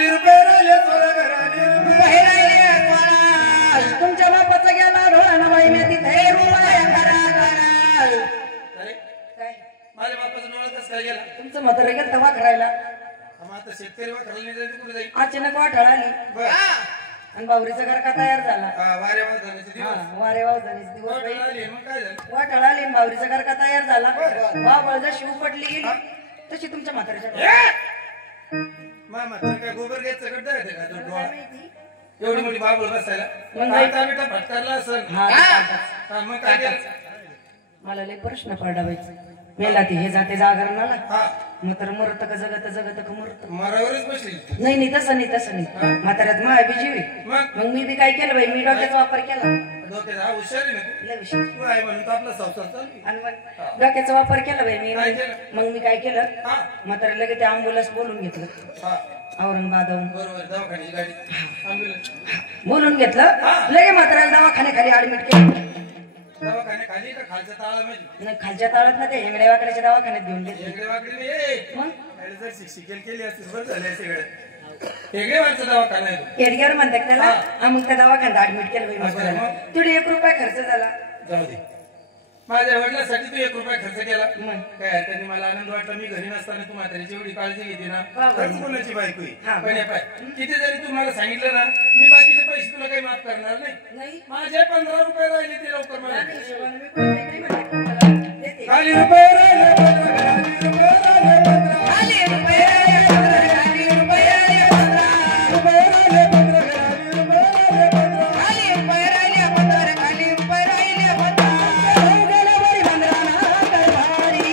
खाली रुपये राहिले थोडं घराने रुपये राहिले थोडा तुमच्या बापाचा गेला ढोळा नवाई मी तिथे रुपया करा अरे काय माझ्या बापाचा डोळा कसं काय गेला तुमचं म्हातारं गेलं तवा करायला आता शेतकरी वाखरायला जायचं कुठे जाईल अचानक वाटाळ आली आणि बावरीचा घर का तयार झाला वारे वाजण्याचे दिवस वारे वावजानेच दिवस बाई. आले मग काय झालं वाटाळ आली आणि बावरीचा घर का तयार झाला बाबळ जशी उपटली गेली तशी तुमच्या म्हाताऱ्याच्या मामा तर काय गोबर घ्यायचं गड्डा आहे का तो काय डोळा माहिती? एवढी मोठी बाबळ बसायला मग आता बेटा भटकारला असेल हा, मग काय केलं मला लय प्रश्न पडला बाई मेला ती हे जाते जागरणाला हा मग तर मरत का जगत जगत का मरत मरावरच बसली नाही नाही तसं नाही तसं नाही म्हाताऱ्यात माय बी जीवी मग मी बी काय केलं बाई मी डोक्याचा वापर केला डोक्याचा हा हुशार आहे ना तू. लय विषय तू आहे म्हणून तर आपला संसार चालू आहे. आणि मग डोक्याचा वापर केला बाई मी काय केलं? मग मी काय केलं हा म्हाताऱ्या लगेच ते अँब्युलन्स बोलून घेतलं हा औरंगाबादहून बरोबर दवाखान्याची गाडी ॲम्ब्युलन्स बोलून घेतलं लगे म्हाताऱ्याला दवाखान्याखाली ऍडमिट केलं दवाखान्या खाली का खालच्या ताळामध्ये नाही खालच्या ताळात ना ते हेंगड्या वाकड्याच्या दवाखान्यात घेऊन गेले वेगळे वाकडे ये मग आणि जर शिक्षिकेल केली असती बरं झाले सगळे वेगळे वाटचं दवाखाना आहे तो. एडग्यावर म्हणतात त्याला मग त्या दवाखान्यात ऍडमिट केलं बाई म्हाताऱ्याला तेवढी 1 रुपया खर्च झाला जाऊ दे माझ्या वडिलांसाठी तू 1 रुपया खर्च केला मग काय त्यांनी मला आनंद वाटला मी घरी नसताना तू म्हातारीची एवढी काळजी घेते ना खर्च कोणाची बायको आहे पण हे पाय किती जरी तू मला सांगितलं ना मी बाकीचे पैसे तुला काही माफ करणार नाही नाही माझे 15 रुपये राहिले ते लवकर मला त्या हिशोबाने मी पण काही म्हणते तुम्हाला देते. खाली रुपये राहिले 15 खाली रुपये राहिले 15 खाली रुपये राहिले 15, खाली रुपये राहिले 15, रुपये राहिले 15 खाली रुपये राहिले 15 खाली रुपये राहिले 15, खाली रुपये राहिले 15. गेल्या वरी बंदराना कारभारी.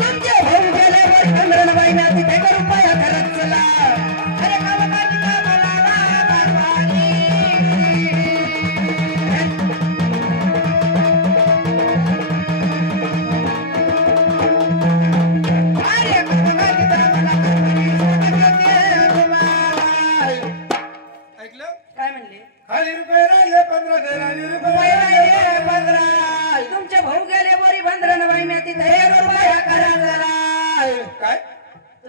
तुमचे भाऊ गेले वरी बंदराना बाई म्या तिथे 1 रुपया खर्चला. अरे कामकाजीचा बोलावा कारभारी. अरे कामकाजीचा मला कारभारी सांगत होते तुम्हाला. ऐकलं काय म्हणले खाली रुपये राहिले 15 घराने रुपये राहिले 15. तुमचे भाऊ गेले वरी बंदराना बाई म्या तिथे 1 रुपया खर्चला. काय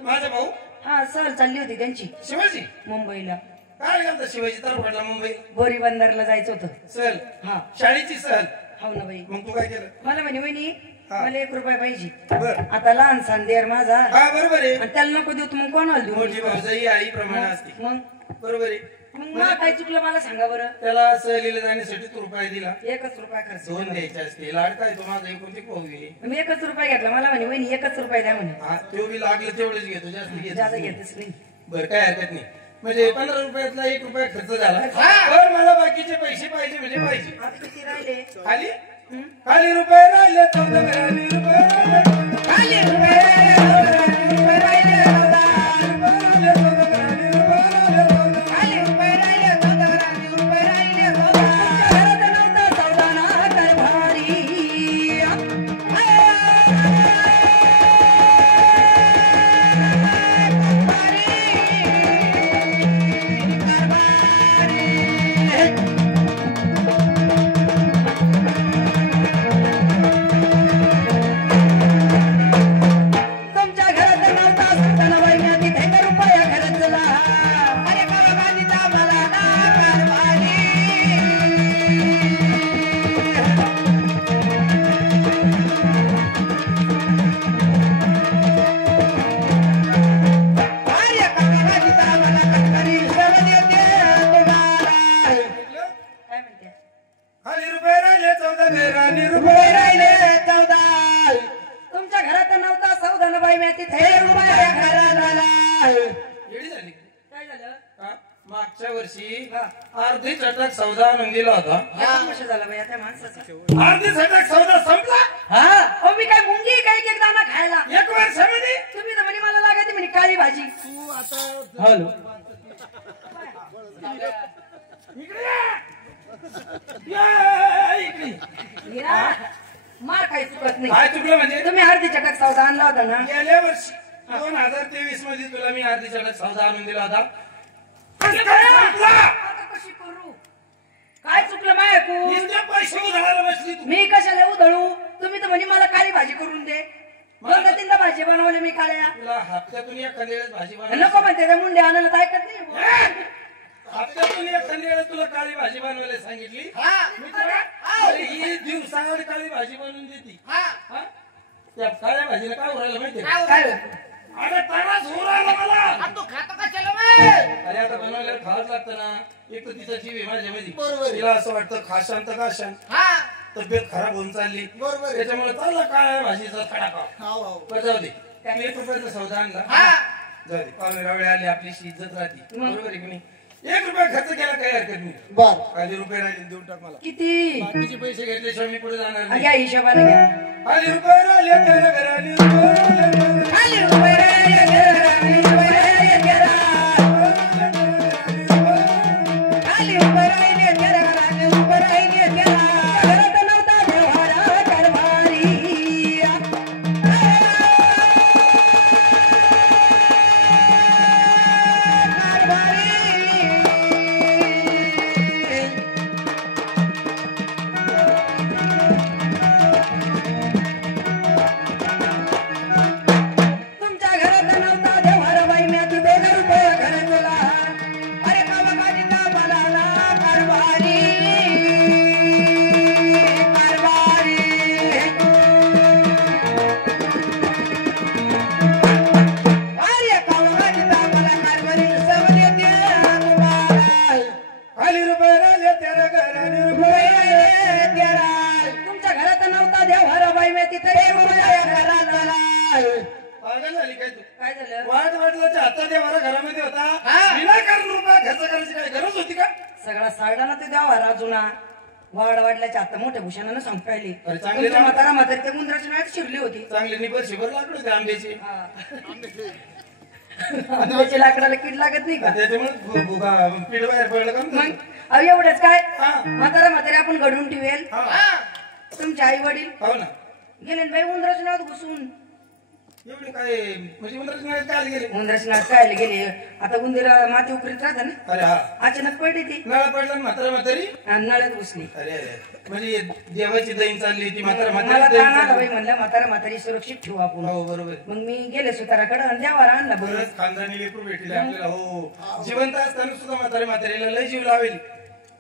माझा भाऊ हा सहल चालली होती त्यांची शिवाजी मुंबईला काय घालता शिवाजी तर पडला मुंबई बोरी बंदरला जायचं होतं सहल हा शाळेची सहल हो ना बाई मग तू काय केलं मला म्हणे वहिनी हा. मला 1 रुपया पाहिजे बर आता लहान सांदेर माझा हा बरोबर आहे आणि त्याला नको देऊ तर मग कोणाला देऊ मोठी भाऊजाई आई प्रमाणे असते मग बरोबर आहे मग मला काय चुकलं मला सांगा बरं त्याला सहलीला जाण्यासाठी तू रुपये दिला 1 रुपया खर्च 2 द्यायचे असते लाड काय तो माझा एकोणती भाऊ आहे मी 1 रुपया घेतला मला म्हणे वहिनी 1 रुपया द्या म्हणे हा तो बी लागलं तेवढंच घेतो जास्त जास्त घेतो घेतच नाही बरं काय हरकत नाही म्हणजे 15 रुपयातला 1 रुपया खर्च झाला पण मला बाकीचे पैसे पाहिजे म्हणजे पाहिजे आता किती राहिले खाली खाली रुपये राहिले 14 घराने रुपये राहिले 14 खाली रुपये राहिले 14 रुपये राहिले 14 घराने रुपये राहिले 14 खाली रुपये राहिले 14 राणी रुपये राहिले 14. घरात नव्हता सौदा ना कारभारी. तुमच्या घरात नव्हता सौदा ना बाई म्या तिथे 1 रुपया खर्चला. अरे कामकाजीचा मला ना कारभारी. अरे कामकाजीचा मला कारभारी श्रम देते तुम्हाला. काय म्हणते खाली रुपये राहिले 14 घराने रुपये रुपये राहिले 14. तुमच्या घरात नव्हता सौदा ना बाई म्या तिथे 1 रुपया खर्चला. येडी झाली काय झालं हा? मागच्या वर्षी हा. अर्धी चटक सौदा आणून दिला होता हा कशा झाला बाई त्या माणसाचा अर्धी चटक सौदा संपला हा हो मी काय मुंगी काय एक दाना खायला 1 वर्षामध्ये तुम्ही तर म्हणे मला लागायची म्हणे काळी भाजी तू आता हॅलो इकडे ये. इकडे मार काही चुकत नाही काय चुकलं म्हणजे तुम्ही अर्धी चटक सौदा आणला होता ना गेल्या वर्षी 2023 मध्ये तुला मी अर्धी चटक सौदा आणून दिला होता. आता कशी करू? काय चुकलं माझ्याकडून? नुसते पैसे उधळायला बसली तू. मी कशाला उधळू? तुम्ही तर म्हणे मला काळी भाजी करून दे. मग तीनदा भाजी बनवली मी काळ्या. तुला हप्त्यातून एखाद्या वेळेस भाजी नको म्हणते त्या मुंडे आणायला तर ऐकत नाही. हप्त्यातून एखाद्या वेळेस तुला काळी भाजी बनवायला सांगितली. मी तुला अरे ही दिवसावर काळी भाजी बनवून देते. त्या काळ्या भाजीला काय उरायला माहितीये काय अरे त्रास होऊ राहिला मला. तू खातो कशाला? अरे आता बनवायला खावंच लागतं ना. एक तर तिचा जीव आहे माझ्यामध्ये. बरोबर. तिला असं वाटतं खाशान तर खाशान. तब्येत खराब होऊन चालली. बरोबर. त्याच्यामुळे चालला काळ्या भाजीचा थडाका. बरं जाऊ दे. मी 1 रुपयाचा सौदा आणला. जाऊ दे. पाहुणे रावळे आले आपलीशी इज्जत राहते. बरोबर आहे की नाही? 1 रुपया खर्च केला काही हरकत नाही. बर. काही रुपये राहिले देऊन टाक मला. किती? बाकीचे पैसे घेतल्याशिवाय मी पुढे जाणार नाही. घ्या हिशोबाने घ्या. आली रुपये राहिले तेरा घर आली रुपये राहिले. खाली रुपये राहिले घरा, खाली रुपये राहिले घरा. खाली रुपये राहिले घरा, खाली रुपये राहिले घरा. घरात नव्हता व्यवहार कारभारी. तुमच्या घरात नव्हता व्यवहार बाई मी ती बेगर रुपये घर तुला. अरे कामाकाजीचा मला ना कारभारी कारभारी. अरे कामाकाजीचा मला कारभारी सवय येते कुमार. आली रुपये राहिले तेरा घर आली रुपये राहिले. तुमच्या घरात नव्हता व्यवहार बाई मी तिथे घरात आला. पागल झाली काय तू? काय झालं? वाट वाटल्याच्या हातात देवारा घरामध्ये होता. विनाकारण रुपया खर्च करायची काय गरज होती का? सगळा सारडा ना ते द्यावा जुना वाड वाढल्याच्या आता मोठ्या भूषणानं संपायली. अरे चांगले तुमच्या म्हातारी त्या गुंजराची वेळात शिरली होती. चांगली निबर शिबर लाकडं ते आंब्याची. आंब्याची लाकडाला कीड लागत नाही का? त्याच्यामुळे पीठ बाहेर पडलं का मग अहो एवढंच काय हा. म्हातारी आपण घडवून ठेवेल. तुमचे आई वडील हो ना. गेले न बाई उंदराच्या नावात घुसून. एवढी काय म्हणजे उंदराच्या नाळ्यात काय गेले? उंदराच्या नावात काय गेले? आता उंदीरा माती उकरीत राहत ना. अरे हा अचानक पडली ती नळा पडला म्हातारी. आणि नळ्यात घुसली. अरे अरे म्हणजे देवाची दहीन चालली ती मला म्हातारी ताण आला बाई म्हणलं म्हातारी सुरक्षित ठेवू आपण. हो बरोबर. मग मी गेले सुताराकडे आणि देवारा आणला बरं. बरंच खानदानी लेकरू भेटले आपल्याला. हो जिवंत असताना सुद्धा म्हातारीला लय जीव लावेल.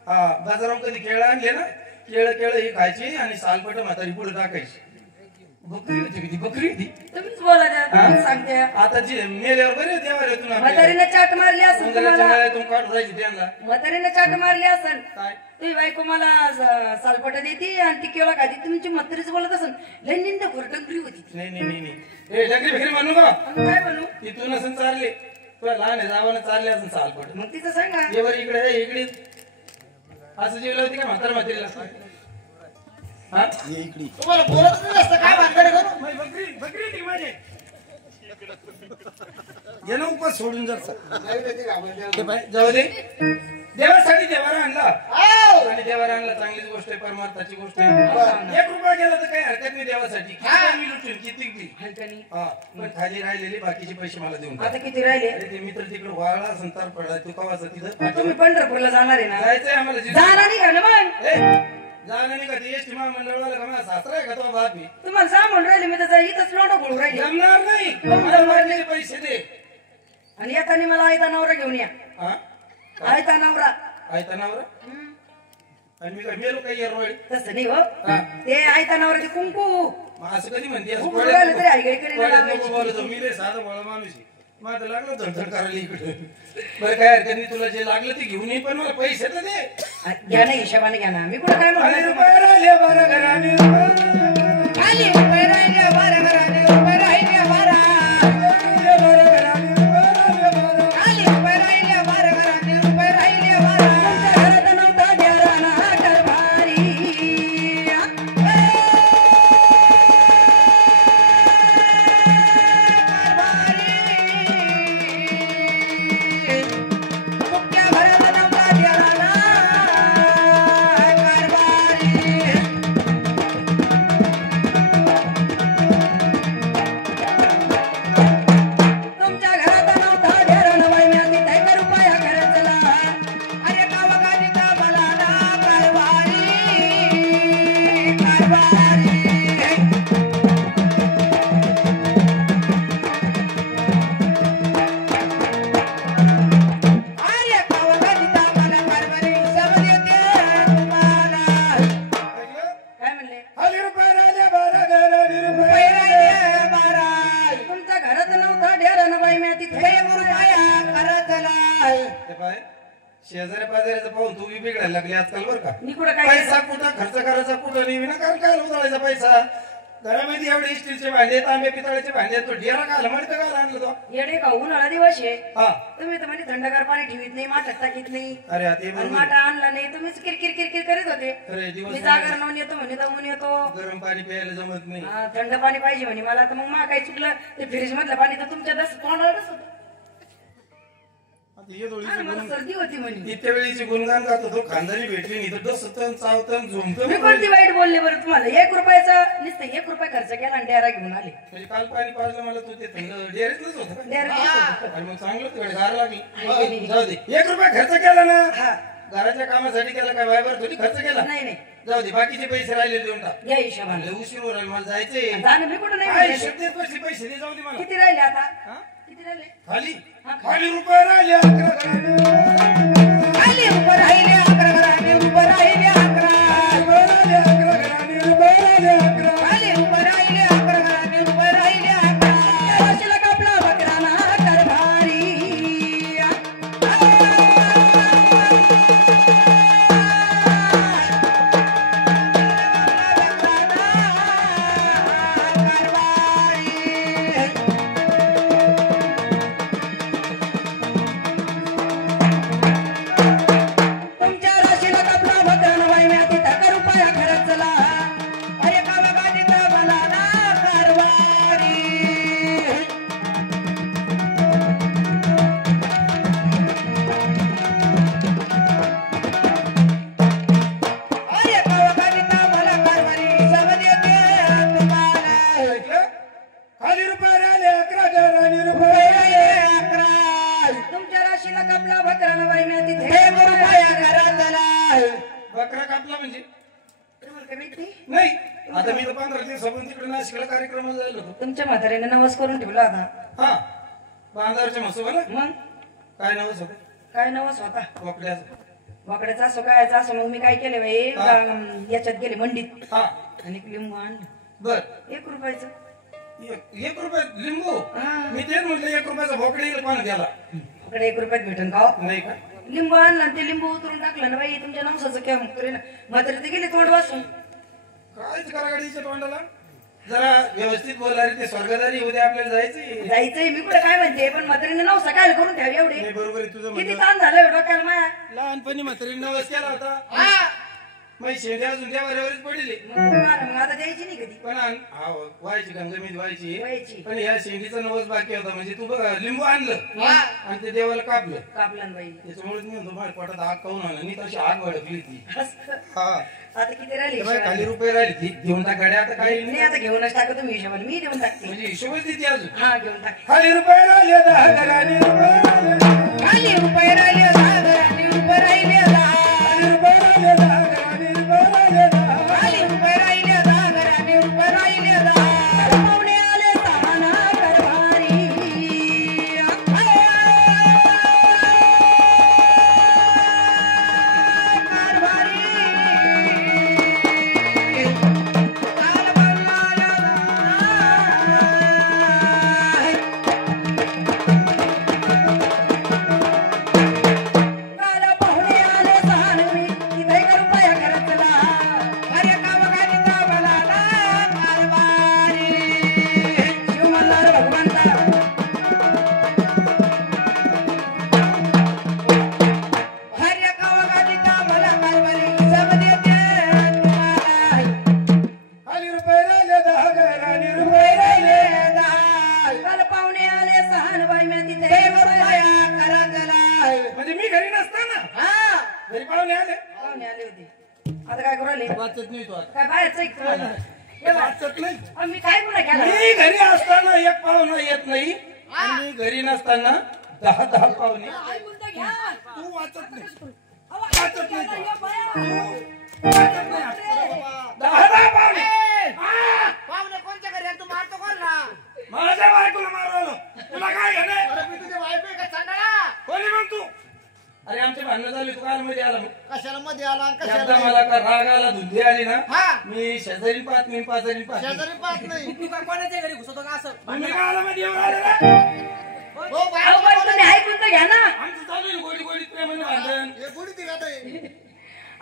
हा बाजारात कधी केळं आणले ना केळं ही खायची आणि सालपट म्हातारी पुढे टाकायची. बकरी होती किती बकरी होती. तुम्हीच बोला त्या सांगते. आता जी मेल्यावर बरे देवार येतो ना म्हातारीने चाट मारली असेल तुम्हाला. काढून राहायची त्यांना म्हातारीने चाट मारली असेल. काय तुम्ही बायको मला सालपट देते आणि ती केळं खाती. तुमची म्हातारीच बोलत असेल लय निंद घोरटंगरी होती. नाही ए डंगरी फिरी म्हणू का? काय म्हणू? ती तू नसून चालली तुला लहान आहे जावानं चालले असं सालपट. मग तिचं सांगा. ये बरं इकडे असं जीव लावती का म्हातारीला? हा इकडे तुम्हाला बोलत नाही असतं काय भानगड करू? बकरी ती माझी ये ना उपास सोडून जर जाऊ दे. देवासाठी देवारा आणला आणि देवारा आणला चांगलीच गोष्ट आहे. परमार्थाची गोष्ट आहे. 1 रुपया गेला तर काही हरकत नाही देवासाठी. किती मी लुटून किती बी. हलकणी. हा पण खाली राहिलेले बाकीचे पैसे मला देऊन आता किती राहिले? अरे ते मित्र तिकडे वाळा संतार पडला तू कवाचा तिथं तुम्ही पंढरपूरला जाणार आहे ना? जायचंय आम्हाला जाणार नाही का ना मग? जाणं नाही का ते एसटी महामंडळवाला का माझा सासरा आहे का तो बाप मी तुम्हाला सांगून राहिले मी तर इथंच लोंढा घोळून राहिले. जमणार नाही. मला मारलेले पैसे दे. आणि येताना मला आयता नवरा घेऊन या. हा आयता नवरा. आयता नवरा आणि मी काय मेलो काही रोड तसं नाही हो. ते आयता नवराचे कुंकू असं कधी म्हणते असं कुंकू राहिलं तरी आईकडे नको बोलतो. मी रे साधा बोला माणूस आहे. माझं लागलं धडधड करायला इकडे. बरं काय हरकत नाही. तुला जे लागलं ते घेऊन ये पण मला पैसे तर दे. घ्या ना हिशोबाने घ्या ना. मी कुठं काय आणि म्हणतो? रुपये राहिले बरं घराने खाली रुपये राहिले बारा घराने रुपये राहिले बारा. खाली रुपये राहिले बारा घराने रुपये राहिले बारा. तुमच्या घरात नव्हता घराणा कारभारी. तुमच्या घरात नव्हता घराणा कारभारी. शेजाऱ्या पाजाऱ्याचं पाहून तू बी बिघडायला लागली आजकाल बरं का. मी कुठं काय पैसा कुठं खर्च करायचा कुठं नाही विनाकारण काय उधळायचा पैसा. घरामध्ये एवढे स्टीलचे भांडे तांबे पितळेचे भांडे तो डेरा काय म्हणतो काय आणलं तो येडे का उन्हाळा दिवस आहे हा. तुम्ही तर म्हणजे थंडगार पाणी ठेवीत नाही माठात टाकीत नाही अरे ते आणि बरोबर माठा आणला नाही तुम्हीच किरकिर किरकिर करीत होते. अरे दिवस मी जागर नवून येतो म्हणे दमून येतो गरम पाणी प्यायला जमत नाही. हा, थंड पाणी पाहिजे म्हणे मला तर मग काय चुकलं ते फ्रीज मधलं पाणी तर तुमच्या तोंडावरच होतं. आता ये दोळीची हा, मला सर्दी होती म्हणे. इतक्या वेळीची गुणगान गातो तो खानदारी भेटली नाही तर डसतन चावतन झोमतन मी कोणती वाईट बोलले बरं तुम्हाला 1 रुपयाचा नुसतं 1 रुपया खर्च केला आणि डेरा घेऊन आले. म्हणजे काल पाणी पाजलं मला तू ते थंड डेअरीतलंच होतं का? डेरा आणि मग चांगलं तिकडे गार लागली. जाऊ दे 1 रुपया खर्च केला ना हा घराच्या कामासाठी केला काय बायबर थोडी खर्च केला. नाही नाही जाऊ दे बाकीचे पैसे राहिले देऊन टाक. या हिशोबाने म्हणलं उशीर होईल मला जायचंय. जाणं मी कुठं नाही काय म्हणले. शब्दात पैसे पैसे दे जाऊ दे मला. किती राहिले आता हा? किती राहिले खाली खाली रुपये राहिले 11 खाली उभं राहिले 11 घराने उभं राहिले 11 खाली उभं राहिले 11 घराने उभं राहिले 11 वाशीला कापला बकराना कारभारी तुमच्या राशीला कापला बकराना वाईम्या तिथं कर रुपया खर्चला अरे कावा गाडीचा भला ना कारभारी अरे कावा गाडीचा भला कारभारी सब देते तुम्हाला ऐकलं? खाली रुपये राहिले 11 घराने रुपये राहिले 11 तुमच्या राशीला कापला बकराना वाईम्या तिथे रुपया घरातला बकरा कापला म्हणजे तुम्हाला काय माहिती नाही आता मी तर 15 दिवसापासून तिकडे नाशिकला कार्यक्रमाला जायला होतो. तुमच्या म्हाताऱ्याने नवस करून ठेवला होता हा बांधारच्या मसोबाला मग काय नवस होतं काय नवस होता कोकड्याचं. वाकड्याचा असो काय असो मग मी काय केलं बाई याच्यात गेले मंडीत हा आणि लिंबू आणलं बर 1 रुपयाचं 1 रुपये लिंबू. हा. मी तेच म्हटलं 1 रुपयाचा भोकडी कोण गेला वाकडे 1 रुपयात भेटून का हो? नाही का लिंबू आणलं आणि ते लिंबू उतरून टाकलं ना बाई तुमच्या नवसाचं केव्हा म्हातारी ते गेले तोंड वाचून काय करागाडीच्या तोंडाला जरा व्यवस्थित बोलला रे ते स्वर्गदारी उद्या आपल्याला जायचंय. जायचंय मी कुठं काय म्हणते पण म्हातारीने नवसा काय करून ठेव एवढे नाही बरोबर आहे तुझं किती म्हणणं. ताण झालं डोक्याला माया लहानपणी म्हातारीने नवस केला होता मग शेंडे अजून त्या बरोबरच पडले मग आता द्यायची नाही कधी पण व्हायची गंगमीत व्हायची व्हायची. पण या शेंडीचा नवस बाकी होता म्हणजे तू बघ लिंबू आणलं आणि ते देवाला कापलं कापला ना बाई त्याच्यामुळे मी म्हणतो माझ्या पोटात आग काऊन आलं नाही तशी आग भडकली ती. हा आता किती राहिली तेव्हा खाली रुपये राहिली ती देऊन टाक गाड्या आता काही नाही आता घेऊनच टाका तुम्ही हिशोबाने मी देऊन टाकते म्हणजे हिशोबच देते अजून. हा घेऊन टाक खाली रुपये राहिले 10 घराने रुपये राहिले. खाली रुपये राहिले 10 घराने रुपये राहिले 10 खाली रुपये राहिले 10 घराने रुपये राहिले 10. खाली रुपये राहिले 10 घराने रुपये राहिले 10 पाहुणे आले सामाना कारभारी खाली रुपये राहिले 10 घराने रुपये राहिले 10. काल पाहुणे आले सहान बाई मी तिथे रुपया करायला म्हणजे मी घरी नसताना घरी पाहुणे आले पाहुणे आले होते आता काय करू आले वाचत नाही तू आता काय बाहेरचं एक तुम्हाला हे बघ, वाचत नाही मी काय गुन्हा केला मी घरी असताना एक पाहुणा येत नाही आणि मी घरी नसताना 10 पाहुणे ऐकून तर घ्या तू वाचत नाही अहो, वाचत नाही ऐकून तू. घ्या, वाचत नाही 10 पाहुणे हा! पाहुणे कोणच्या घरी आहे? तू मारतो कोण ना माझ्या बायकोला मारवलं तुला काय घेणे अरे मी तुझ्या बायको आहे का चांडाळा कोणी मग तू अरे आमचे भांडण झाले तू काय मध्ये आला मग कशाला मध्ये आला आणि एकदा कशाला मला का राग आला धुंदी आली ना हा. मी शेजारी पाहत नाही पाजारी पाहत नाही. शेजारी पाहत नाही तू काय कोणाच्या घरी घुसवतो का असं तुम्ही काय आला मध्ये येऊन आले ना? हो, बाहेर अहो पण तुम्ही ऐकून तर घ्या ना. आमचं चालू आहे गोडी गोडी प्रेमाने भांडण. हे गुढी ती गाता आहे.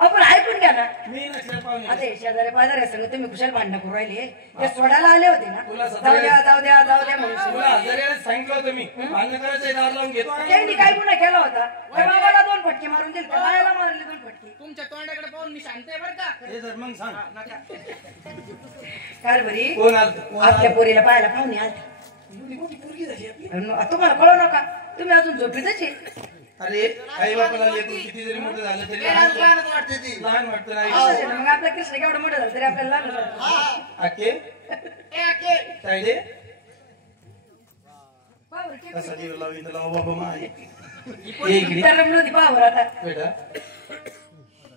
आपण ऐकून घ्या ना. मी नसल्या पाहुणे आता हे शेजारी पाजाऱ्या संग तुम्ही कुशाल भांडणं करू राहिले. ते सोडायला आले होते ना. तुला जाऊ द्या जाऊ द्या जाऊ द्या म्हणून. तुला हजार वेळेस सांगितलं होतं मी भांडण करायचं दार लावून घेतो त्यांनी काय गुन्हा केला होता? त्या बाबाला 2 फटके मारून दिले, त्या बायाला मारले 2 फटके. तुमच्या तोंडाकडे पाहून मी शांत आहे बरं का. हे जर मग सांग काय बरी कोण आलं आपल्या पोरीला पाहायला पाहुणे आले. मोठी पोरगी झाली आपली. तुम्हाला कळू नका, तुम्ही अजून झोपीतच आहे. अरे आई बापाला लेकरू किती जरी मोठं झालं तरी लहानच वाटते ती. लहान वाटतं नाही असंच आहे ना, मग आपला कृष्ण केवढं मोठं झालं तरी आपल्याला लहान वाटतं. हा. आके ए, आके. तायडे पहा बरं, किती- कसा जीव लावीन त्याला बाबा मा ये इकडे तर रमलं होती, पहा बरं आता. बेटा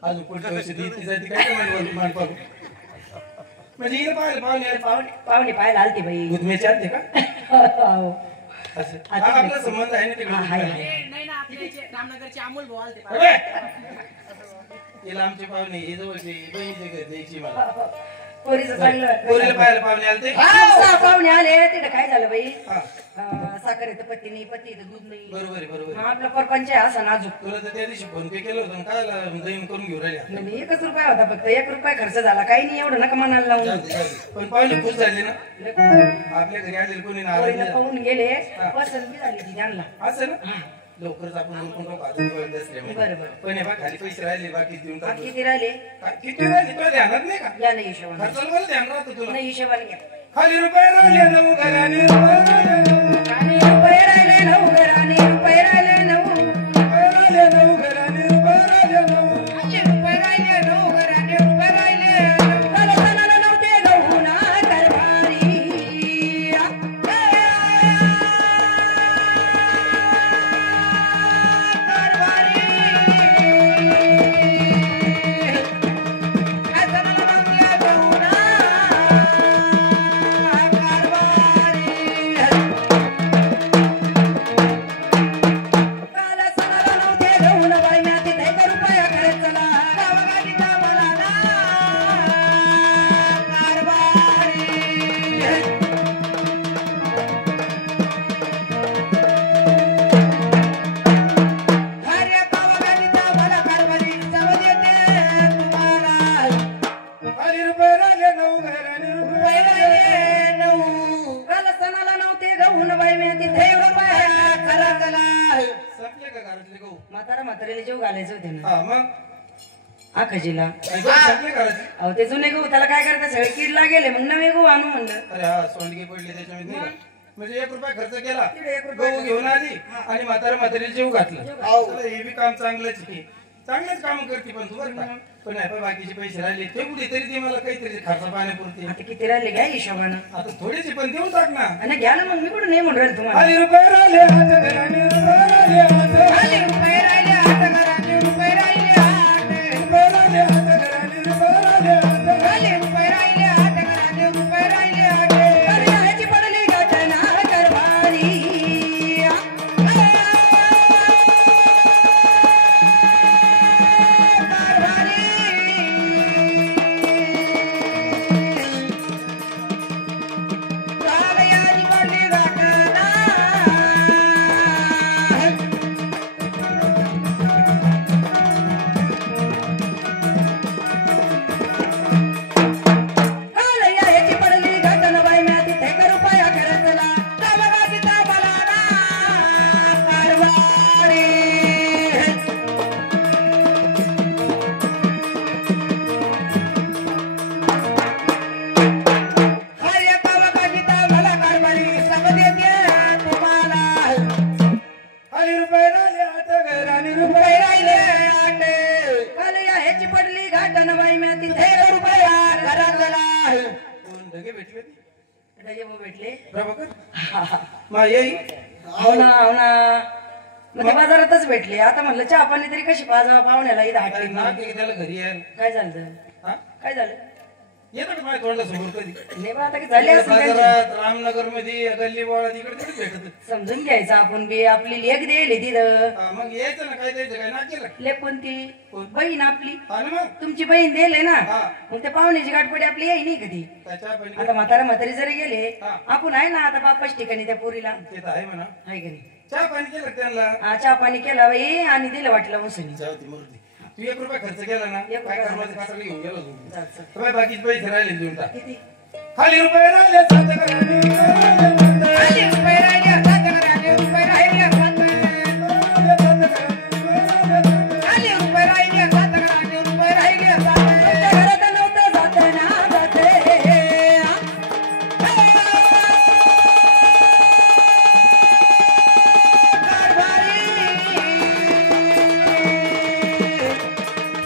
अजून पुढच्या वर्षी ती जाती काय मान पाहू म्हणजे हिला पाहिलं पाहुणे पाहुणे पाहायला आलते बाई. गुदमेचे आलते का हो. असं हा आपला संबंध आहे ना तिकडे हा, आहे, आहे. ए, नाही ना आपल्या इथे रामनगरचे अमोल भाऊ आलते. अरे! तिला आमचे पाहुणे हे जवळचे बहिणीचे घर द्यायची मला पोरीचं चांगलं पोरीला वाटतं. पाहायला पाहुणे आलते 6 पाहुणे आले, तिथं काय झालं बाई? हा साखर येतं पत्ती नाही, पत्ती येतं दूध नाही. बरोबर आहे बरोबर मग आहे. आपला परपंच आहे असा नाजूक. तुला तर त्या दिवशी फोन पे केलं होतं काय दहीन करून घेऊन राहिल्या म्हणजे 1 रुपया होता फक्त, 1 रुपया खर्च झाला, काही नाही एवढं नका मनाला लावून. जाऊ दे, जाऊ दे. पण पाहुणे खुश झाले ना आपल्या घरी आलेले कोणी नाराज पोरीला नाही पाहून गेले, पसंत झाली ती त्यांना. असं ना लवकरच आपण उरकून टाकू अजून वेळ असल्यामुळे. बरं, बरं. पण हे बघ खाली पैसे राहिले बाकी देऊन टाकू किती राहिले? किती राहिले तुला ध्यानात नाही का या नाही हिशोबाने. खर्चाला मला ध्यान राहतं तुला नाही हिशोबाने घ्या. खाली रुपये राहिले नऊ घराने रुपये राहिले नऊ आणि रुपये राहिले 9 घराने, रुपये राहिले 9. रुपये राहिले नऊ घराने रुपये राहिले नऊ रुपये राहिले 9 घराने, रुपये राहिले 9. सणाला नव्हते गहू ना कारभारी. खाली रुपये राहिले नऊ घराने रुपये संपले का घरातले गहू म्हातारा म्हातारीला जेव घालायचं होते ना हा मग आखजीला. आई गहू संपले घरातले अहो ते जुने गहू त्याला काय करता, सगळे किडला गेले, मग नवे गहू आणू म्हणलं. अरे हा सोंडगी पडली त्याच्यामध्ये नाही का? म्हणजे 1 रुपया खर्च केला तिकडे 1 रुपया गहू घेऊन आली आणि म्हातारीला जेव घातलं चला, हे बी काम चांगलंच आहे चांगलेच काम करते पण तू बरं का पण नाही पण बाकीचे पैसे राहिले ते कुठेतरी ते मला काहीतरी खर्च पाण्यापुरते आता किती राहिले घ्या हिशोबानं. आता थोडेसे पण देऊन टाक ना आणि घ्या ना मग, मी कुठं नाही म्हणून राहिले तुम्हाला. खाली रुपये राहिले हात घराने रुपये राहिले हात रुपये राहिले हात घराने, रुपये राहिले हात. रुपये राहिले हात घराने रुपये राहिले हात रुपये राहिले हात घराने, रुपये राहिले हात. ह्याची पडली घटना कारभारी. खाली रुपये राहिले हात घराने रुपये राहिले ह्याची पडली घटना बाई म्या तिथे रुपया घरातला. कोण ढगे भेटले भेटले प्रभाकर मा येई हो ना हो ना. मग ते बाजारातच भेटले. आता म्हणलं चहा पाणी तरी कशी पाजावा पाहुण्याला इथं अरे हाटली. ना की त्याला घरी यायला काय झालं? हा काय झालं? येतं का माझ्या तोंडासमोर कधी नाही बा, आता की झाले असेल त्यांचे. बाजारात रामनगर मध्ये गल्ली बोळा तिकडे तिकडे भेटत समजून घ्यायचं आपण बी आपली लेख देईल तिथं. मग यायचं ना काय द्यायचं काय ना केलं लेख कोणती? बहीण आपली. हा ना मग तुमची बहीण देले ना, हा. मग त्या पाहुण्याची गाठपडी आपली येई नाही कधी. त्याच्या पहिले आता म्हातारी जरी गेले, हा. आपण आहे ना आता बापाच ठिकाणी त्या पोरीला ते तर आहे म्हणा आहे का नाही. चहा पाणी केलं का त्यांना चहा पाणी केला बाई आणि दिलं वाटलं मुसली. जाऊ ती मूर्ती तू 1 रुपया खर्च केला ना एक काय रुपया कर्माचं काटाला घेऊन गेलो तू जायचं. बाई बाकीचे पैसे राहिले देऊन टाक किती? खाली रुपये राहिले 7 घराने खाली रुपये राहिले 7 घराने, रुपये राहिले 7 खाली रुपये राहिले 7 घराने, रुपये राहिले 7. तुमच्या घरात नव्हतं जात ना जाते.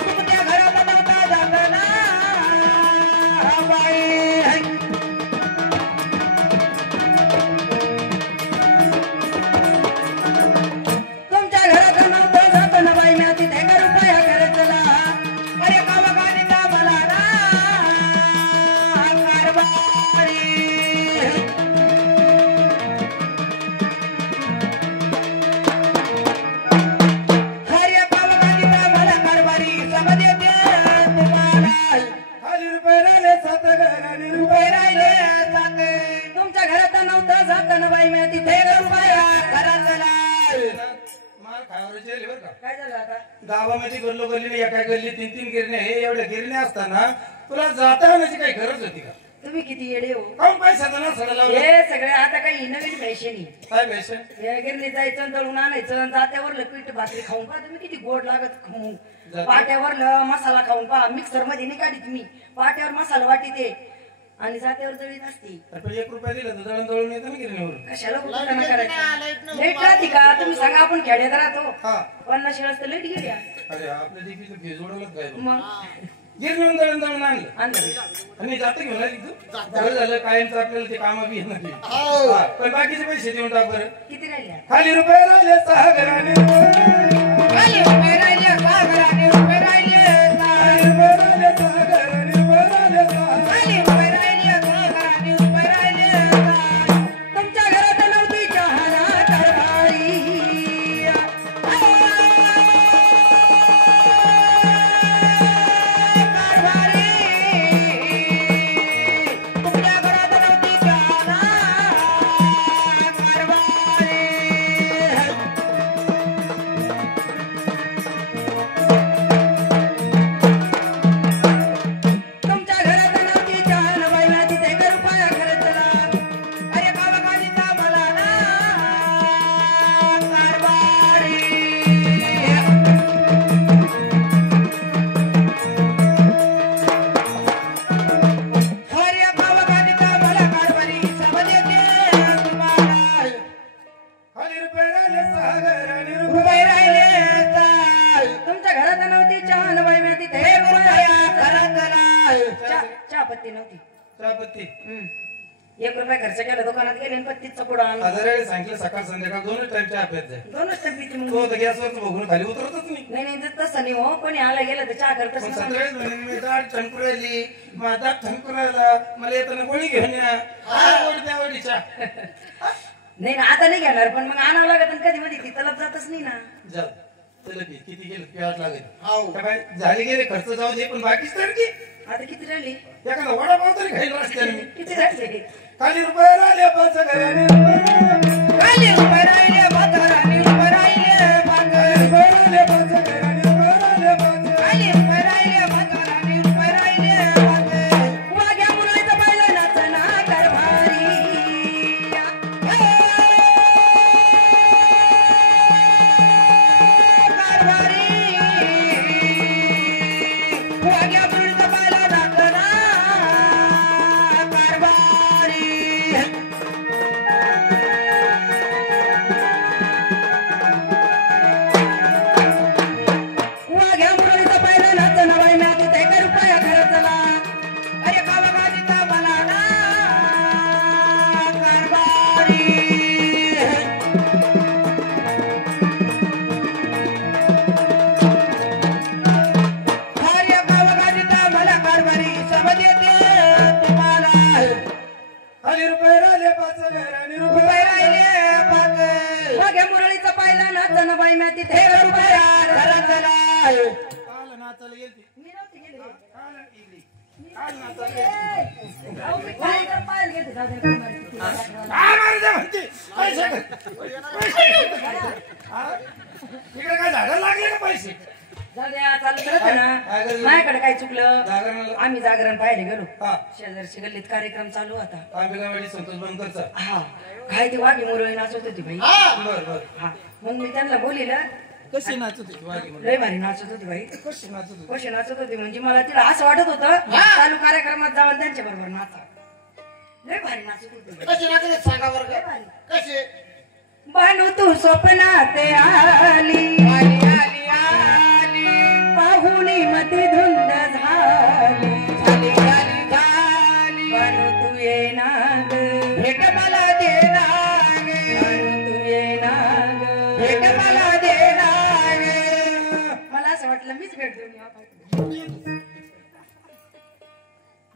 तुमच्या घरात नव्हतं जात ना बाई. तुमच्या घरात नव्हतं जात ना बाई, म्या तिथे का रुपया खर्चला. अरे कामगारीचा मला ना कारभारी. अरे कामगारीचा मला कारभारी समज येते तुम्हाला. खाली रुपये राहिले 7 घराने रुपये राहिले 7. तुमच्या घरात नव्हतं जात ना बाई, म्या तिथे का रुपया खर्चला. मार खायवर जेल बरं का काय झालं आता? गावामध्ये गल्लो गल्लीने एका गल्ली 3-3 गिरण्या हे एवढ्या गिरण्या असताना तुला जाता येण्याची काही गरज होती का तुम्ही किती येडे हो. काऊन पैशाचा ना सडा लावला हे सगळे आता काही नवीन फॅशन आहे. काय पैसे गिरणी जायचं दळून आणायचं जात्यावरलं पीठ भाकरी खाऊन पहा तुम्ही किती गोड लागत खाऊन. जाते. पाट्यावरलं मसाला खाऊन पहा, मिक्सर मध्ये नाही काढी तुम्ही, पाट्यावर मसाला वाटीते आणि जात्यावर दळीत असते. पण 1 रुपया दिला तर दळण दळून येतं ना गिरणीवर कशाला कुठं करायचं? लेट राहते का तुम्ही सांगा, आपण खेड्यात राहतो. हा 50 वेळेस तर लेट गेल्या. अरे आपल्या डीपीचं फी जोडलंच काय मग गिरणीवर दळण दळून आणलं आणलं. आणि जातं घेऊन आली तू बरं झालं कायमचं आपल्याला ते कामा बी येणार नाही. हा, पण बाकीचे पैसे देऊन टाक बरं किती राहिल्या? खाली रुपये राहिले 6 घराने खाली रुपये राहिले 6 घराने, रुपये राहिले 6. रुपये राहिले 6 घराने रुपये राहिले 6 खाली रुपये राहिले 6 घराने, रुपये राहिले 6. तुमच्या घरात नव्हती चहाना कारभारी. कारभारी. तुमच्या घरात नव्हती चहाना कारभारी. तुमच्या घरात नव्हती चहान बाई, म्या तिथे का रुपया खर्चला. अरे कामगारीचा मला ना कारभारी. अरे कामगारीचा मला कारभारी समज येते तुम्हाला. खाली रुपये राहिले 6 घराने रुपये राहिले 6. तुमच्या घरात नव्हती चहान बाई, म्या तिथे रुपया खर्चला. चहापत्ती नव्हती. चहापत्ती 1 रुपया खर्च केला, दुकानात गेले आणि पत्तीचा पुडा आणला. 1000 वेळेस सांगितलं सकाळ संध्याकाळ 2 टाइम चहा प्यायचा जाय दोनच टप्पीची मग. तो तर गॅसवरच बघून खाली उतरतच नाही नाही नाही तसं नाही हो, कोणी आला गेला तर चहा करतच पण नसतं. 17 वेळेस म्हणे मी दाढ ठणकुरायली माझा दात ठणकुरायला मला येताना गोळी घेऊन या गोळी द्या गोळी चहा नाही ना आता नाही घेणार, पण मग आणावं लागत आणि कधी मध्ये ती तलप जातच नाही ना. जा चल पी किती गेलं प्याज लागेल काय झाले गेले खर्च जाऊ दे पण बाकीच तर की आता किती राहिली? एखादा वडापाव तरी खायला रस्त्याने मी किती राहिली? खाली रुपये राहिले 5 घराने खाली रुपये राहिले 5 घराने, रुपये राहिले 5. रुपये राहिले 5 घराने रुपये राहिले 5 खाली रुपये राहिले 5 घराने, रुपये राहिले 5. वाघ्या मुलाचं पाहिलं नाचना कारभारी. कारभारी. वाघ्या मुलाचं पाहिलं नाचना कारभारी. अहो, मी कार्यक्रम पाहायला गेलते, जाऊ द्या, काय माहिती. काय मारायचं म्हणते? पैसे हा? इकडे काय झाडं लागले का पैसे? जाऊ द्या, चालू करत आहे ना. काय गरज? माझ्याकडे काय चुकलं? जागरणाला आम्ही जागरण पाहायला गेलो. हा शेजारची गल्लीत कार्यक्रम चालू होता. आंबेगावाडी संतोष बनकरचा. हा, काय ती वाघी मुरळी नाचत होती बाई. बर बर. हा, मग मी त्यांना बोलिलं, कशी नाचत होती वाघी मुरळी? लय भारी नाचत होती बाई. कशी नाचत होती? कशी नाचत होती म्हणजे मला तिला असं वाटत होतं चालू कार्यक्रमात जावं त्यांच्या बरोबर नाचा. लय भारी नाचत होती. कशी नाचते सांगा बरं लय का? भारी. कशी बानू तू स्वप्नात आली, आली आली आली पाहुणी मती धुंद झाली. झाली झाली झाली बानू तू येना ग, भेट मला देणार बानू तू येना ग. भेट मला देणार मला असं वाटलं मीच भेट देऊन यावं.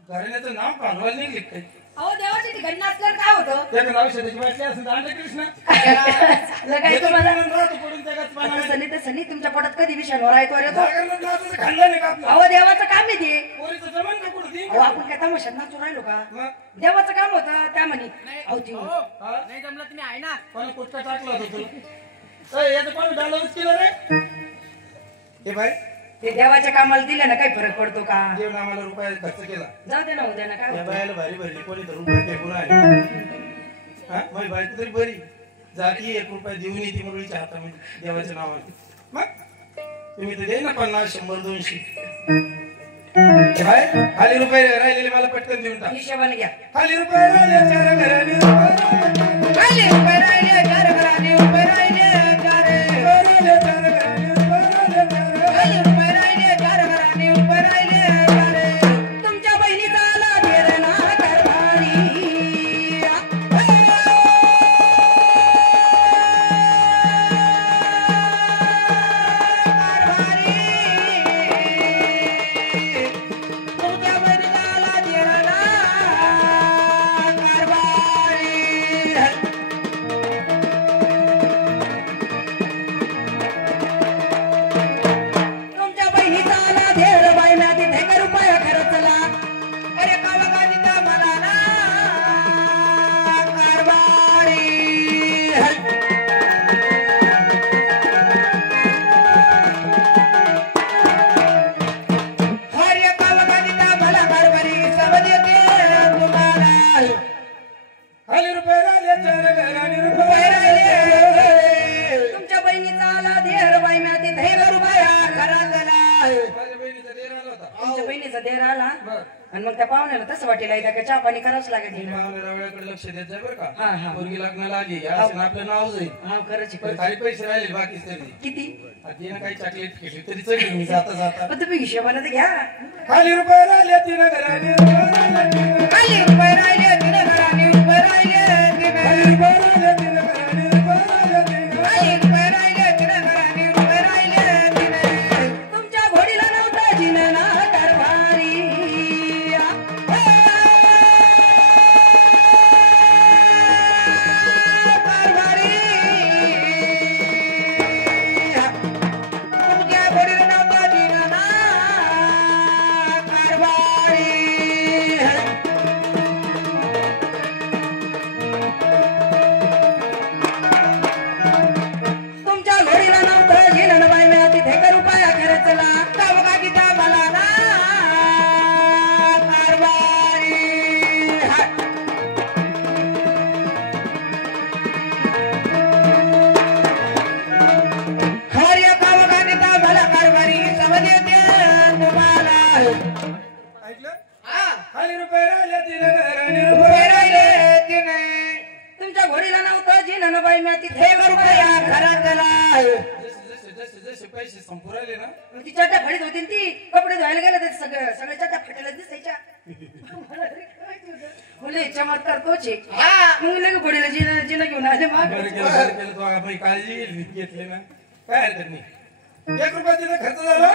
घराण्याचं नाव पानवाल नाही घेत काही. अहो देवाच्या ठिकाणी नाचल्यावर काय होतं? त्याचं नाव औषधाची वाटली असं दांडे कृष्ण आपलं काय तुम्हाला राहतो पडून त्या गचपानामध्ये. तसं नाही तसं नाही, तुमच्या पोटात कधी विषाणू राहतो येतो. जागरणात नाचायचं खाल्लं नाही का आपलं? अहो देवाचं काम आहे ते. पोरीचं जमन का कुठं ती? अहो आपण काय तमाशात नाचू राहिलो का? मग? देवाचं काम होतं त्या म्हणे. अहो ती हा? नाही जमलं तुम्ही आहे ना कोणी कुठका टाकला होता तुला? ए, याचं कोणी डालवच केलं रे? हे बाय ते देवाच्या कामाला दिलं ना काही फरक पडतो का? देव आम्हाला रुपया खर्च केला. जाऊ दे ना उद्या ना काय या होतं? बायाला भारी भरली कोणी तर रुपये फेकून आले. हा माझी बायको तरी बरी जाती 1 रुपया देऊन येते मुरळीच्या हातामध्ये देवाच्या नावाने. मग तुम्ही तर दे ना 50 100 200. काय खाली रुपये राहिलेले मला पटकन देऊन टाक. हिशोबाने घ्या. खाली रुपये राहिले चार घराने राहिले उभे राहिले चार घराने उभे राहिले चार राहिले चार घराने राहिले उभे राहिले चार घराने उभे राहिले चार तुमच्या बहिणीचा आला बेरना कारभारी. तुमच्या बहिणीला देणार कारभारी तुमच्या बहिणीचा आला धेर बाई ना तिथे का रुपया खर्चला. अरे कावा दिता मला ना कारभारी हरे कावा दिता मला कारभारी समज येते तुम्हाला खाली रुपये राहिले चार घराने उभे राहिले तुमच्या बहिणीचा आला धेर बाई ना तिथे का रुपया घरातला माझ्या बहिणीचा देर आला होता. तुमच्या बहिणीचा धेर आला बर आणि मग त्या पाहुण्याला तसं वाटेल आहे का चहा पाणी करावंच लागेल. मावळ्या वेळाकडे लक्ष देत जा बरं हा, का. हा. पोरगी लग्नाला आली असं आपलं नाव जाईल. हा खरंच आहे, पण खरंच. काही पैसे राहिले बाकी तरी किती? तिनं काही चॉकलेट केली तरी चढली मी जाता जाता. पण तुम्ही हिशोबाने तर घ्या. खाली रुपये राहिले 3 घराने खाली उभे राहिले तिने घराने उभे राहिले तिने खाली रुपये राहिले 3 घराने खाली उभे राहिले तिने घराने उभे राहिले तिने तुमच्या घोडीला नव्हता जिना कारभारी. कारभारी तुमच्या घोडीला नव्हता दिना कारभारी तुमच्या घोडीला नव्हतं जिना बाई ना तिथे का रुपया खर्चला. कावा दिता मला ना कारभारी हरे कावा दिता मला कारभारी समज येते तुम्हाला ऐकलं? हा खाली रुपये राहिले 3 घराने उभे राहिले तिने तुमच्या घोडीला नव्हतं जिना बाई ना तिथे एक रुपया घरातला जसे पैसे संपू राहिले ना ती चट्ट्या फडीत होती ना ती कपडे धुवायला गेले ते सगळे चट्ट्या फाटेला दिसायच्या. मुले चमत्कार तोच आहे. हा मग लगे घोडीला जिना घेऊन आले माग. बरं केलं तो आपण काळजी घेतली ना काय हरकत नाही. 1 रुपया तिचा खर्च झाला.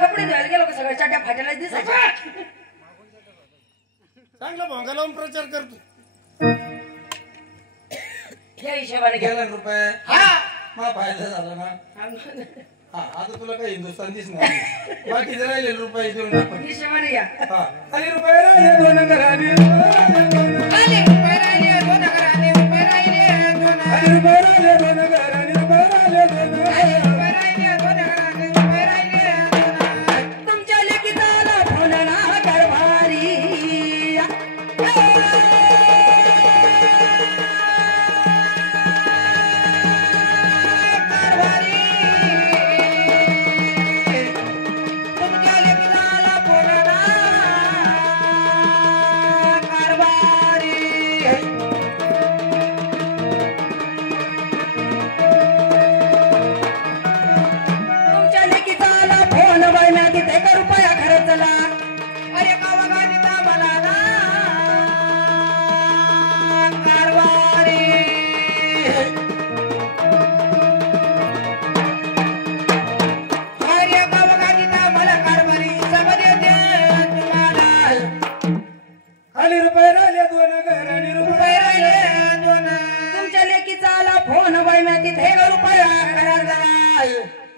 कपडे धुवायला गेलो का सगळ्या चट्ट्या फाटेला दिसायच्या. चांगला भोंगा लावून प्रचार करतो. या हिशोबाने घ्या. गेला ना रुपये हा मला फायदा झाला ना. हा आता तुला काही हिंदुस्थान दिसणार नाही. बाकीचे राहिले रुपये देऊन टाकून. हिशोबाने घ्या. हा खाली रुपये राहिले 2 घराने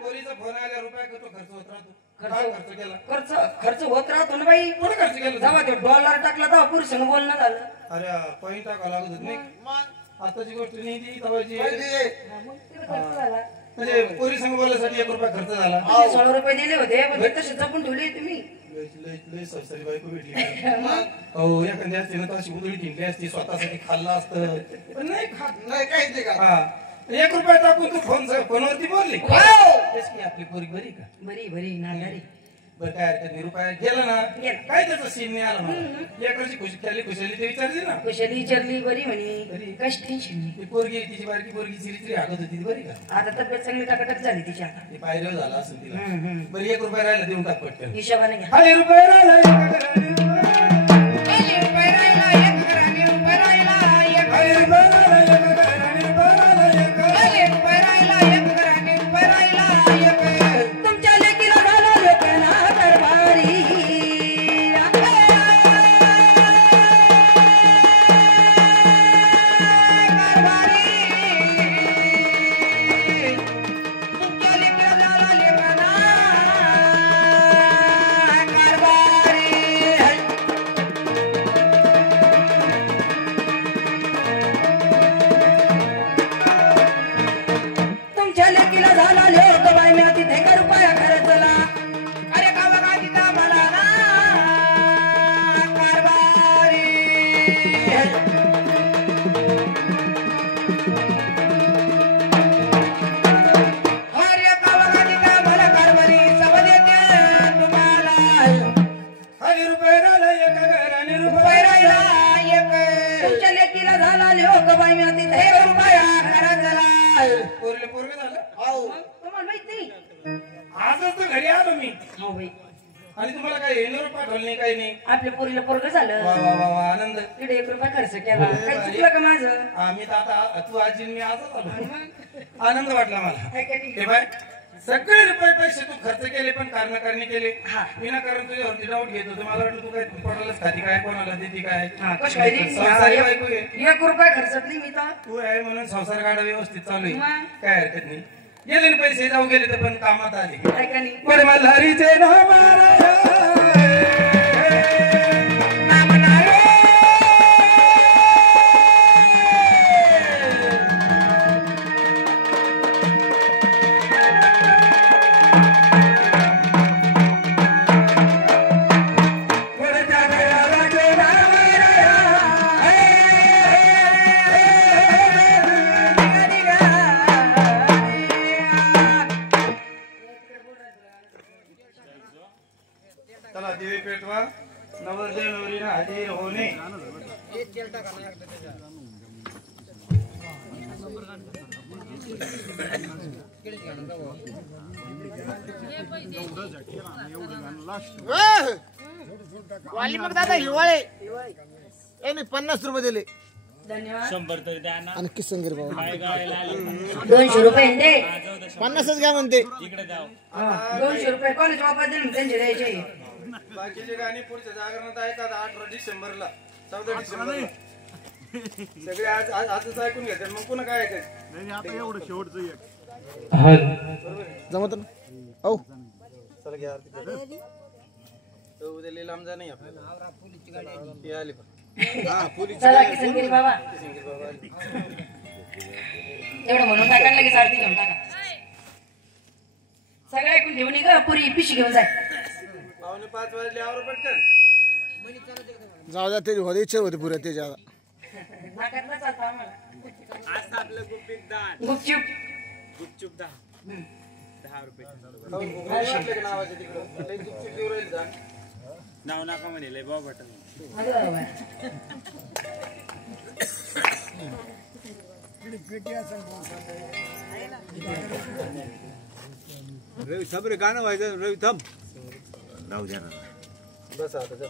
पोरीचा फोन आला रुपया करतो खर्च होत राहतो. काय खर्च केला? खर्च होत राहतो ना बाई. कोण खर्च केला? जेव्हा ते डॉलर टाकला तेव्हा पुरुषानं बोलणं झालं. अरे पैसे टाकावं लागत होत नाही. आताची गोष्ट नाही ती तवाची. खर्च झाला. म्हणजे पोरी संग बोलायसाठी 1 रुपया खर्च झाला. 16 रुपये दिले होते पण तसे जपून ठेवले तुम्ही. लय संसारी बायको भेटली. हो एखाद्या तिनं तर अशी उधळी ठिंकली असती स्वतःसाठी खाल्लं असतं पण नाही खात नाही काहीच नाही. हा 1 रुपया टाकून तू फोनवरती बोलली. आपली पोरी बरी का? बरी नादारी. बरं काय हरकत नाही. रुपया गेला ना काय त्याचा सीन नाही आला मला. लेकराची खुशाली ते विचारली ना. खुशाली विचारली बरी म्हणे काहीच टेन्शन नाही. ती पोरगी तिची बारकी पोरगी चिरी हाकत होती ती बरी का? आता तब्येत चांगली टाकाटक झाली तिची आता. ते पायऱ्यावर झाला असेल तिला. बरं 1 रुपया राहिला देऊन टाक पटकन. हिशोबाने घ्या. 1 रुपया राहिला तुमच्या लेकीला झाला लोकांना दरबारी. तुमच्या लेकीला झाला लोकांना तुमच्या लेकीला झाला लोक बाय मी तिथे का रुपया खर्चला. अरे का बघा तिथं मला ना कारभारी. अरे का बघा तिथं मला कारभारी सब देते तुम्हाला. 1 रुपया राहिला एका घराने रुपये राहिला एक. तुमच्या लेकीला झाला लोक बाय मी तिथे रुपया खर्चला. पोरीला पोरग झालं. तुम्हाला माहित नाही. आजच तर घरी आलो मी हो बाई आणि तुम्हाला काय येणार पाठवलं नाही काही नाही. आपल्या पोरीला पोरग झालं. वा वा वा वा आनंद. तिथे 1 रुपया खर्च केला. काही चुकलं का माझं? आम्ही तर आता तू आजी मी आजच आलो. आनंद वाटला मला. काय केली? हे बाय सगळे रुपये पैसे तू खर्च केले पण कारणाकारणी केले. हा. विनाकारण तुझ्यावरती डाऊट घेत होतो. मला वाटलं तू काय कोणालाच खाती काय कोणाला देते काय. कशी काय दिली? संसारी बायको आहे. 1 रुपया खर्चतली मी तर. तू आहे म्हणून संसार गाडा व्यवस्थित चालू आहे. मग? काय हरकत नाही. गेले ना पैसे जाऊ गेले तर पण कामात आले. काय का नाही? पण मल्हारीचे नाम चला दिवे पेटवा. नवरदेव नवरीनं हजेर होणे. वाली मग दादा हिवाळे यांनी 50 रुपये दिले. धन्यवाद. 100 तरी द्या ना. आणि किसंगीर भाऊ काय गायला आले 200 रुपये दे. 50च घ्या म्हणते. इकडे जाऊ. 200 रुपये कॉलेज वापस दिले त्यांचे द्यायचे. बाकीचे गाणी पुढच्या जागरणात ऐका 18 डिसेंबरला 14 डिसेंबरला सगळे आजच ऐकून घेतात. मग पुन्हा काय ऐकायचं? आता एवढं शेवटचं एक जमत ना. औ चला घ्या आरती. उद्या लई लांब जा नाही आपल्याला. ती आली पण. चला की संगीत बाबा. एवढं म्हणून टाका लगेच आरती घेऊन टाका. सगळं ऐकून घेऊन ये ग. पुरी पिशी घेऊन जाय. 5:45 वाजले आवर पटकन. जाऊ द्या ते होते इच्छा होते पुऱ्या त्याच्या आता. नाकातला चालतं आम्हाला. आज आपलं गुपित दान. गुपचूप. गुपचूप 10 रुपये. नावाच्या तिकडं लई गुपचूप देऊ राहील जा. नाव नका म्हणे लय बाबा बटन. अरे बाबा. रवी थांब रे गाणं व्हायचं. रवी थांब. राहू द्या ना. बस आता जा.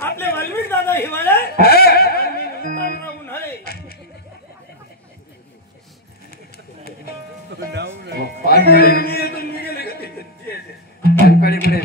आपले वाल्मिक दादा हिवाळे राहून आहे. नाव नाही. पानकाळी मी येतो मी गेले का ते- ते- ते- पानकाळी पुढे